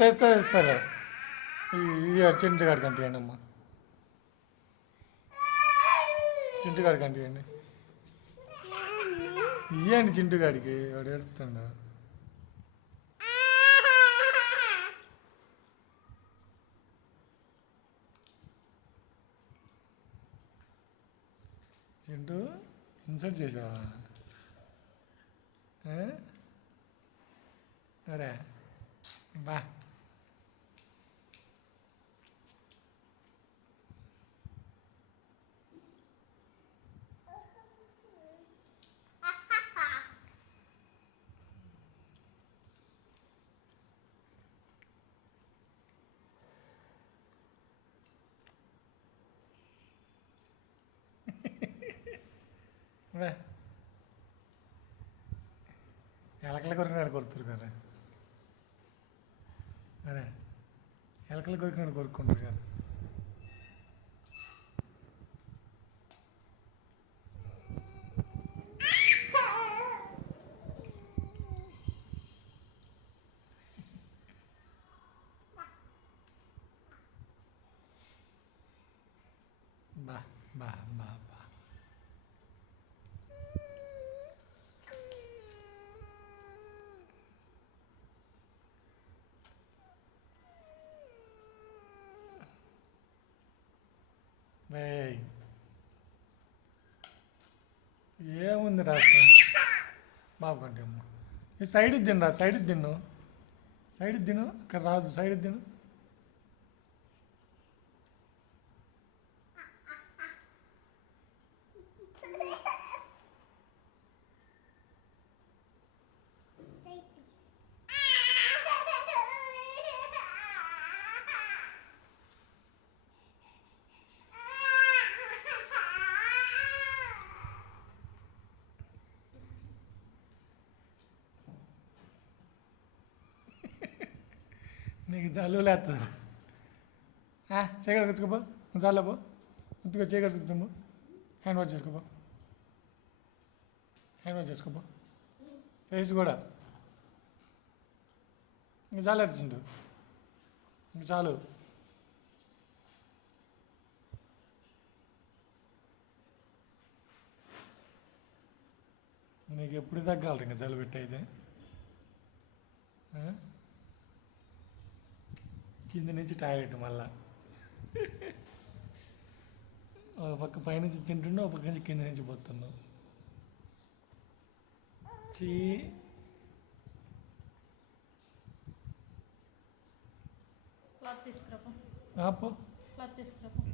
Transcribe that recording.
ఇస్తారు చింటుగాడికి అంటేయండి అమ్మ, చింటుగాడికి అంటేయండి, ఇవ్వండి చింటుగాడికి, వాడు ఏడుతుండ. చింటూ ఇన్సల్ట్ చేసావా? అరే బా బా ఎలకల కొరికినాడు కొరుకుతారు కదా, అరే ఎలకల కొరికినాడు కొరుక్కుంటారు కదా. బా బా బా బా ఏముంది రా బాబు కంటే అమ్మ, ఈ సైడ్ తిను రా, సైడ్ తిన్ను, సైడ్ తిను, ఇక్కడ రాదు, సైడ్ తిను. నీకు జల్లు లేస్తుంది, చేయగడ తెచ్చుకోపో, చాలా పో, ఇంతగా చేయగడ తెచ్చుకుంటాము, హ్యాండ్ వాష్ చేసుకోపో, హ్యాండ్ వాష్ చేసుకోపో, ఫేస్ కూడా ఇంక చాలా వచ్చింది, ఇంక చాలు. నీకు ఎప్పుడు తగ్గాలి ఇంకా జలు పెట్టి అయితే, కింద నుంచి టాయిలెట్ మళ్ళా, ఒక పక్క పైనుంచి తింటున్నావు, ఒక పక్క నుంచి కింద నుంచి పోతున్నావు. చీ క్లాత్ తీసుకురాపో, ఆపో, క్లాత్ తీసుకురాపో.